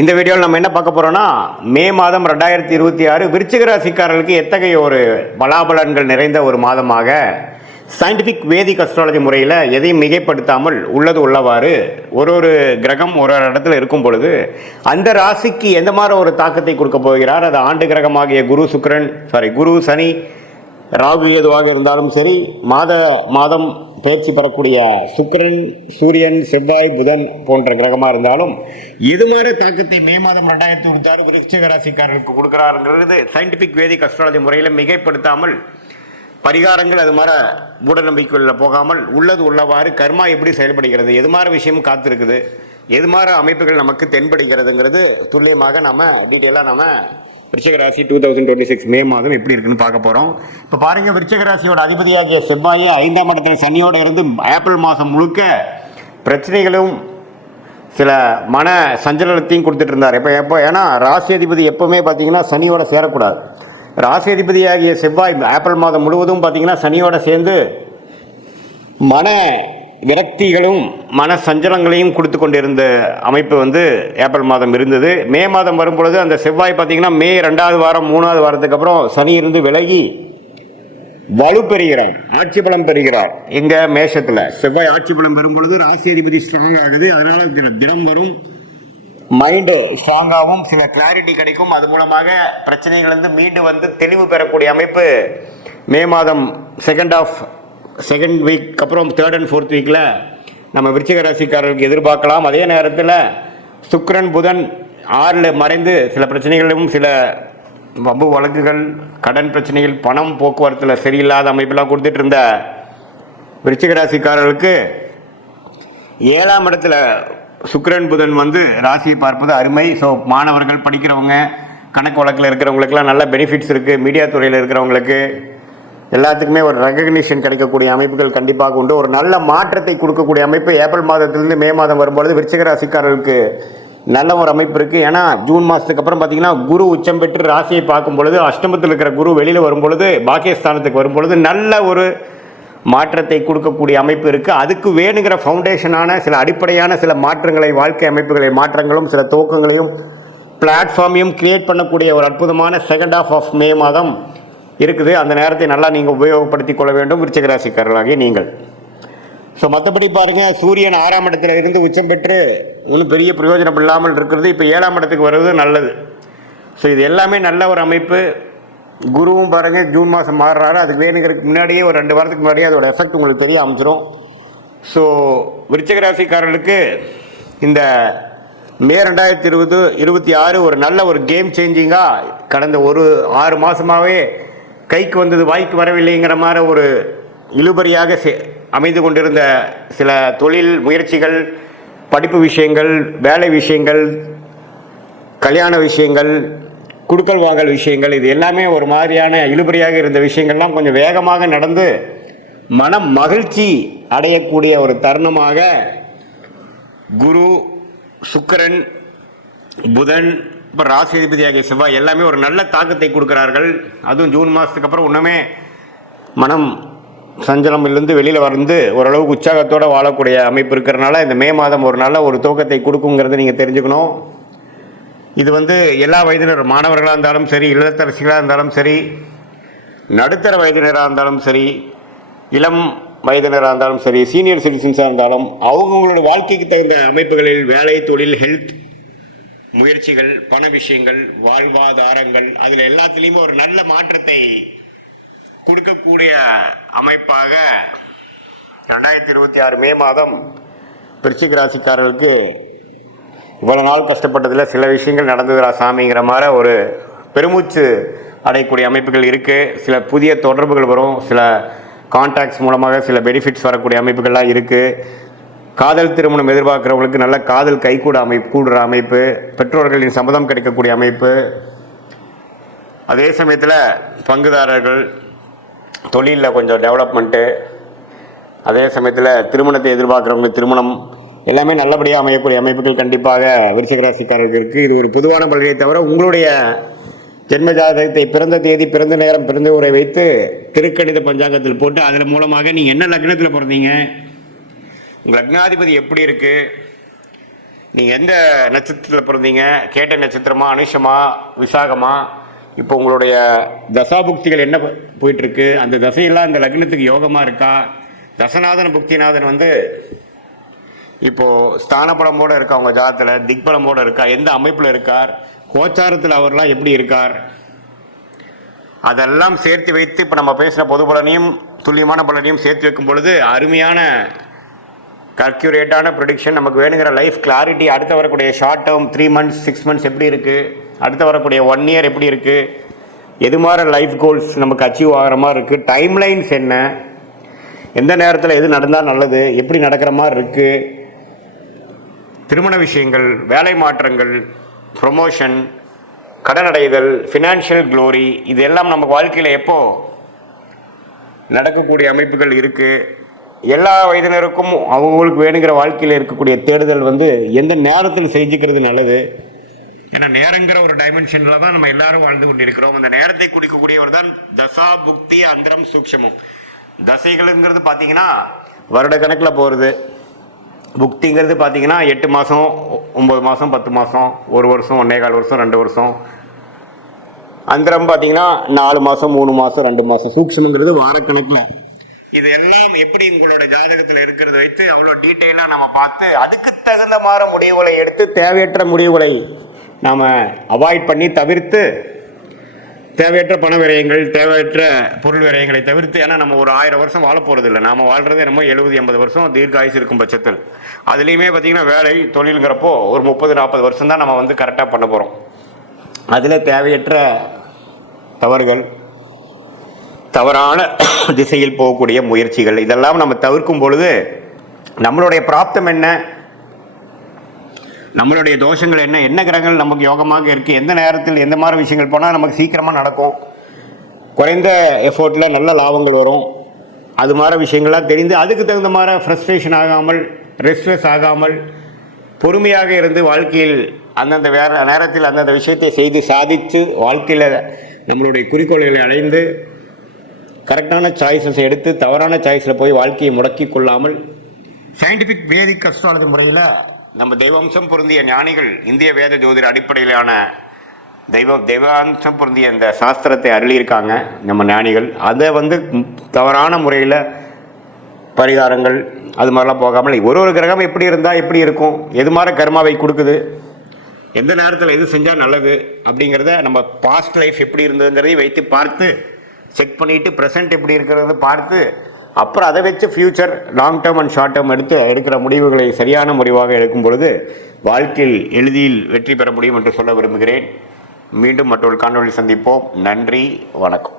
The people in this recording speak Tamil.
இந்த வீடியோவில் நம்ம என்ன பார்க்க போறோம்னா, மே மாதம் 2026 விருச்சிக ராசிக்காரர்களுக்கு எத்தகைய ஒரு பலாபலன்கள் நிறைந்த ஒரு மாதமாக சயின்டிஃபிக் வேதிக் அஸ்ட்ராலஜி முறையில் எதையும் மிகைப்படுத்தாமல் உள்ளது உள்ளவாறு ஒரு கிரகம் ஒரு இடத்துல இருக்கும் பொழுது அந்த ராசிக்கு எந்த மாதிரி ஒரு தாக்கத்தை கொடுக்க போகிறார். அது ஆண்டு கிரகமாகிய குரு சனி ராகு எதுவாக இருந்தாலும் சரி, மாதம் பயிற்சி பெறக்கூடிய சுக்கிரன் சூரியன் செவ்வாய் புதன் போன்ற கிரகமாக இருந்தாலும் இது மாதிரி தாக்கத்தை மே மாதம் 2026 விருச்சிக ராசிக்காரர்களுக்கு கொடுக்கிறாருங்கிறது சயின்டிஃபிக் வேதிக் அஸ்ட்ராலஜி முறையில் மிகைப்படுத்தாமல் பரிகாரங்கள் அது மாதிரி மூட நம்பிக்கைகளில் போகாமல் உள்ளது உள்ளவாறு கர்மா எப்படி செயல்படுகிறது, எது மாதிரி விஷயம் காத்திருக்குது, எது மாதிரி அமைப்புகள் நமக்கு தென்படுகிறதுங்கிறது துல்லியமாக நம்ம டீட்டெயிலாக நம்ம விருச்சிக ராசி 2026 மே மாதம் எப்படி இருக்குன்னு பார்க்க போகிறோம். இப்போ பாருங்கள், விருச்சிக ராசியோட அதிபதியாகிய செவ்வாய் 5ஆம் இடத்துல சனியோட இருந்து ஏப்ரல் மாதம் முழுக்க பிரச்சனைகளும் சில மன சஞ்சலத்தையும் கொடுத்துட்டு இருந்தார். எப்போ ஏன்னா ராசி அதிபதி எப்போவுமே பார்த்தீங்கன்னா சனியோட சேரக்கூடாது. ராசி அதிபதியாகிய செவ்வாய் ஏப்ரல் மாதம் முழுவதும் பார்த்தீங்கன்னா சனியோட சேர்ந்து மன விரக்திகளும் மன சஞ்சலங்களையும் கொடுத்து கொண்டிருந்த அமைப்பு ஏப்ரல் மாதம் இருந்தது. மே மாதம் வரும்பொழுது அந்த செவ்வாய் பார்த்தீங்கன்னா மே 2வது வாரம் 3வது வாரத்துக்கு அப்புறம் சனி இருந்து விலகி வலு பெறுகிறார், ஆட்சி பலம் பெறுகிறார். எங்க மேஷத்தில் செவ்வாய் ஆட்சி பலம் பெறும் பொழுது ராசி அதிபதி ஸ்ட்ராங் ஆகுது. அதனால தினம் வரும் மைண்டு ஸ்ட்ராங்காகவும் சில கிளாரிட்டி கிடைக்கும். அது மூலமாக பிரச்சனைகள் மீண்டு தெளிவு பெறக்கூடிய அமைப்பு மே மாதம் செகண்ட் வீக் அப்புறம் 3rd and 4th வீக்கில் நம்ம விருச்சிக ராசிக்காரர்களுக்கு எதிர்பார்க்கலாம். அதே நேரத்தில் சுக்கிரன் புதன் 6ல் மறைந்து சில பிரச்சனைகளும் சில வம்பு வழக்குகள் கடன் பிரச்சனைகள் பணம் போக்குவரத்தில் சரியில்லாத அமைப்பெல்லாம் கொடுத்துட்டு இருந்த விருச்சிக ராசிக்காரர்களுக்கு 7ஆம் இடத்துல சுக்கிரன் புதன் ராசியை பார்ப்பது அருமை. ஸோ மாணவர்கள் படிக்கிறவங்க கணக்கு வழக்கில் இருக்கிறவங்களுக்குலாம் நல்ல பெனிஃபிட்ஸ் இருக்குது. மீடியா துறையில் இருக்கிறவங்களுக்கு எல்லாத்துக்குமே ஒரு ரெகக்னிஷன் கிடைக்கக்கூடிய அமைப்புகள் கண்டிப்பாக உண்டு. ஒரு நல்ல மாற்றத்தை கொடுக்கக்கூடிய அமைப்பு ஏப்ரல் மாதத்திலிருந்து மே மாதம் வரும்பொழுது விருச்சிக ராசிக்காரர்களுக்கு நல்ல ஒரு அமைப்பு இருக்குது. ஏன்னா ஜூன் மாதத்துக்கு அப்புறம் பார்த்தீங்கன்னா குரு உச்சம் பெற்று ராசியை பார்க்கும் பொழுது அஷ்டமத்தில் இருக்கிற குரு வெளியில் வரும்பொழுது பாக்கியஸ்தானத்துக்கு வரும்பொழுது நல்ல ஒரு மாற்றத்தை கொடுக்கக்கூடிய அமைப்பு இருக்குது. அதுக்கு வேணுங்கிற ஃபவுண்டேஷனான சில அடிப்படையான சில மாற்றங்களை, வாழ்க்கை அமைப்புகளை மாற்றங்களும் சில துவக்கங்களையும் பிளாட்ஃபார்மையும் கிரியேட் பண்ணக்கூடிய ஒரு அற்புதமான செகண்ட் ஹாஃப் ஆஃப் மே மாதம் இருக்குது. அந்த நேரத்தை நல்லா நீங்கள் உபயோகப்படுத்திக் கொள்ள வேண்டும் விருச்சிக ராசிக்காரர்களாகிய நீங்கள். ஸோ மற்றபடி பாருங்கள், சூரியன் 6ஆம் இடத்துல இருந்து உச்சம் பெற்று ஒன்றும் பெரிய பிரயோஜனம் இல்லாமல் இருக்கிறது. இப்போ 7ஆம் இடத்துக்கு வருவது நல்லது. ஸோ இது எல்லாமே நல்ல ஒரு அமைப்பு. குருவும் பாருங்கள் ஜூன் மாதம் மாறுறாரு. அதுக்கு வேணுங்கிறதுக்கு முன்னாடியே ஒரு 2 வாரத்துக்கு முன்னாடியே அதோட எஃபெக்ட் உங்களுக்கு தெரிய ஆரம்பிச்சிடும். ஸோ விருச்சிக ராசிக்காரர்களுக்கு இந்த மே 2026 ஒரு நல்ல ஒரு கேம் சேஞ்சிங்காக கடந்த ஒரு 6 மாதமாகவே கைக்கு வந்தது வாய்க்கு வரவில்லைங்கிற மாதிரி ஒரு இழுபறியாக அமைந்து கொண்டிருந்த சில தொழில் முயற்சிகள், படிப்பு விஷயங்கள், வேலை விஷயங்கள், கல்யாண விஷயங்கள், குடுக்கல் வாங்கல் விஷயங்கள், இது எல்லாமே ஒரு மாதிரியான இழுபறியாக இருந்த விஷயங்கள்லாம் கொஞ்சம் வேகமாக நடந்து மனம் மகிழ்ச்சி அடையக்கூடிய ஒரு தருணமாக குரு சுக்கிரன் புதன் இப்போ ராசி அதிபதியாகிய செவ்வாய் எல்லாமே ஒரு நல்ல தாக்கத்தை கொடுக்குறார்கள். அதுவும் ஜூன் மாதத்துக்கு அப்புறம் இன்னுமே மனம் சஞ்சலமிலிருந்து வெளியில் ஓரளவுக்கு உற்சாகத்தோடு வாழக்கூடிய அமைப்பு இருக்கிறனால இந்த மே மாதம் ஒரு நல்ல ஒரு துவக்கத்தை கொடுக்குங்கிறத நீங்கள் தெரிஞ்சுக்கணும். இது எல்லா வயதினரும், மாணவர்களாக இருந்தாலும் சரி, இல்லத்தரசிகளாக இருந்தாலும் சரி, நடுத்தர வயதினராக இருந்தாலும் சரி, இளம் வயதினராக இருந்தாலும் சரி, சீனியர் சிட்டிசன்ஸாக இருந்தாலும் அவங்கவுங்களோட வாழ்க்கைக்கு தகுந்த அமைப்புகளில் வேலை, தொழில், ஹெல்த் முயற்சிகள், பண விஷயங்கள், வாழ்வாதாரங்கள், அதில் எல்லாத்துலேயுமே ஒரு நல்ல மாற்றத்தை கொடுக்கக்கூடிய அமைப்பாக 2026 மே மாதம் விருச்சிக ராசிக்காரர்களுக்கு இவ்வளோ நாள் கஷ்டப்பட்டதில் சில விஷயங்கள் நடந்ததுரா சாமிங்கிற மாதிரி ஒரு பெருமூச்சு அடையக்கூடிய அமைப்புகள் இருக்குது. சில புதிய தொடர்புகள் வரும், சில கான்டாக்ட்ஸ் மூலமாக சில பெனிஃபிட்ஸ் வரக்கூடிய அமைப்புகள்லாம் இருக்குது. காதல் திருமணம் எதிர்பார்க்குறவங்களுக்கு நல்ல காதல் கூடுற அமைப்பு, பெற்றோர்களின் சம்மதம் கிடைக்கக்கூடிய அமைப்பு. அதே சமயத்தில் பங்குதாரர்கள் தொழிலில் கொஞ்சம் டெவலப்மெண்ட்டு, அதே சமயத்தில் திருமணத்தை எதிர்பார்க்குறவங்களுக்கு திருமணம் எல்லாமே நல்லபடியாக அமையக்கூடிய அமைப்புகள் கண்டிப்பாக விருச்சிக ராசிக்காரர்களுக்கு இருக்குது. இது ஒரு பொதுவான பலனை தவிர உங்களுடைய ஜென்ம ஜாதகத்தை பிறந்த தேதி, பிறந்த நேரம், பிறந்த ஊரை வைத்து திருக்கணித பஞ்சாங்கத்தில் போட்டு அதன் மூலமாக நீங்கள் என்ன லக்னத்தில் பிறந்தீங்க, உங்கள் லக்னாதிபதி எப்படி இருக்குது, நீங்கள் எந்த நட்சத்திரத்தில் பிறந்தீங்க, கேட்ட நட்சத்திரமா, அனுஷமா, விசாகமா, இப்போ உங்களுடைய தசாபுக்திகள் என்ன போயிட்டுருக்கு, அந்த தசையெல்லாம் அந்த லக்னத்துக்கு யோகமாக இருக்கா, தசநாதன் புக்திநாதன் வந்து இப்போது ஸ்தானபலமோடு இருக்கா, உங்கள் ஜாதத்தில் திக்பலமோடு இருக்கா, எந்த அமைப்பில் இருக்கார், கோச்சாரத்தில் அவர்லாம் எப்படி இருக்கார், அதெல்லாம் சேர்த்து வைத்து இப்போ நம்ம பேசின பொது பலனையும் துல்லியமான பலனையும் சேர்த்து வைக்கும் பொழுது அருமையான கல்குலேட்டான ப்ரொடிக்ஷன், நமக்கு வேணுங்கிற லைஃப் கிளாரிட்டி, அடுத்து வரக்கூடிய ஷார்ட் டேர்ம் 3 months 6 months எப்படி இருக்குது, அடுத்து வரக்கூடிய 1 year எப்படி இருக்குது, எது மாதிரி லைஃப் கோல்ஸ் நமக்கு அச்சீவ் ஆகிற மாதிரி இருக்குது, டைம்லைன்ஸ் என்ன, எந்த நேரத்தில் எது நடந்தால் நல்லது, எப்படி நடக்கிற மாதிரி இருக்குது, திருமண விஷயங்கள், வேலை மாற்றங்கள், ப்ரொமோஷன், கடன் அடைதல், ஃபினான்ஷியல் க்ளோரி, இது எல்லாம் நமக்கு வாழ்க்கையில் எப்போ நடக்கக்கூடிய அமைப்புகள் இருக்குது. எல்லா வயதினருக்கும் அவங்களுக்கு வேணுங்கிற வாழ்க்கையில் இருக்கக்கூடிய தேடுதல் வந்து எந்த நேரத்தில் செஞ்சுக்கிறது நல்லது. ஏன்னா நேரங்கிற ஒரு டைமென்ஷனில் தான் நம்ம எல்லாரும் வாழ்ந்து கொண்டிருக்கிறோம். அந்த நேரத்தை குடிக்கக்கூடியவர் தான் தசா புக்தி அந்தரம் சூக்ஷமும். தசைகளுங்கிறது பார்த்தீங்கன்னா வருட கணக்கில் போகிறது, புக்திங்கிறது பார்த்தீங்கன்னா 8 மாதம் 9 மாதம் 10 மாதம் 1 வருஷம் 1.25 வருஷம் 2 வருஷம், அந்தரம் பார்த்தீங்கன்னா 4 மாதம் 3 மாதம் 2 மாதம், சூக்ஷமங்கிறது வாரக்கணக்கில். இது எல்லாம் எப்படி உங்களோட ஜாதகத்தில் இருக்கிறத வைத்து அவ்வளோ டீட்டெயிலாக நம்ம பார்த்து அதுக்கு தகுந்த மாதிரி முடிவுகளை எடுத்து தேவையற்ற முடிவுகளை நாம் அவாய்ட் பண்ணி தவிர்த்து, தேவையற்ற பண விரயங்கள், தேவையற்ற பொருள் விரயங்களை தவிர்த்து, ஏன்னா நம்ம ஒரு 1000 வருஷம் வாழ போகிறது இல்லை, நாம் வாழ்கிறது என்னமோ 70-80 வருஷம் தீர்க்காயுசு இருக்கும் பட்சத்தில். அதுலேயுமே பார்த்திங்கன்னா வேலை தொழிலுங்கிறப்போ ஒரு 30-40 வருஷம் தான் நம்ம வந்து கரெக்டாக பண்ண போகிறோம். அதில் தேவையற்ற தவறுகள், தவறான திசையில் போகக்கூடிய முயற்சிகள், இதெல்லாம் நம்ம தவிர்க்கும் பொழுது நம்மளுடைய பிராப்தம் என்ன, நம்மளுடைய தோஷங்கள் என்ன, என்ன கிரகங்கள் நமக்கு யோகமாக இருக்குது, எந்த நேரத்தில் எந்த மாதிரி விஷயங்கள் போனால் நமக்கு சீக்கிரமாக நடக்கும், குறைந்த எஃபோர்ட்டில் நல்ல லாபங்கள் வரும், அது மாதிரி விஷயங்கள்லாம் தெரிந்து அதுக்கு தகுந்த மாதிரி ஃப்ரஸ்ட்ரேஷன் ஆகாமல், ரெஸ்ட்லெஸ் ஆகாமல், பொறுமையாக இருந்து வாழ்க்கையில் அந்தந்த நேரத்தில் அந்தந்த விஷயத்தை செய்து சாதித்து வாழ்க்கையில் நம்மளுடைய குறிக்கோள்களை அடைந்து கரெக்டான சாய்ஸஸ் எடுத்து தவறான சாய்ஸில் போய் வாழ்க்கையை முடக்கி கொள்ளாமல் சயின்டிஃபிக் வேதிக் அஸ்ட்ராலஜி முறையில் நம்ம தெய்வாம்சம் பொருந்திய ஞானிகள் இந்திய வேத ஜோதிட அடிப்படையிலான தெய்வாம்சம் பொருந்திய இந்த சாஸ்திரத்தை அருளியிருக்காங்க நம்ம ஞானிகள். அதை வந்து தவறான முறையில் பரிகாரங்கள் அது மாதிரிலாம் போகாமல் ஒரு கிரகம் எப்படி இருந்தால் எப்படி இருக்கும், எது மாதிரி கர்மாவை கொடுக்குது, எந்த நேரத்தில் எது செஞ்சால் நல்லது அப்படிங்கிறத நம்ம பாஸ்ட் லைஃப் எப்படி இருந்ததுங்கிறதையும் வைத்து பார்த்து செக் பண்ணிவிட்டு ப்ரெசென்ட் எப்படி இருக்கிறது பார்த்து அப்புறம் அதை வச்சு future long term and short term எடுக்கிற முடிவுகளை சரியான முடிவாக எடுக்கும் பொழுது வாழ்க்கையில் எளிதில் வெற்றி பெற முடியும் என்று சொல்ல விரும்புகிறேன். மீண்டும் மற்றொரு காணொளி சந்திப்போம். நன்றி, வணக்கம்.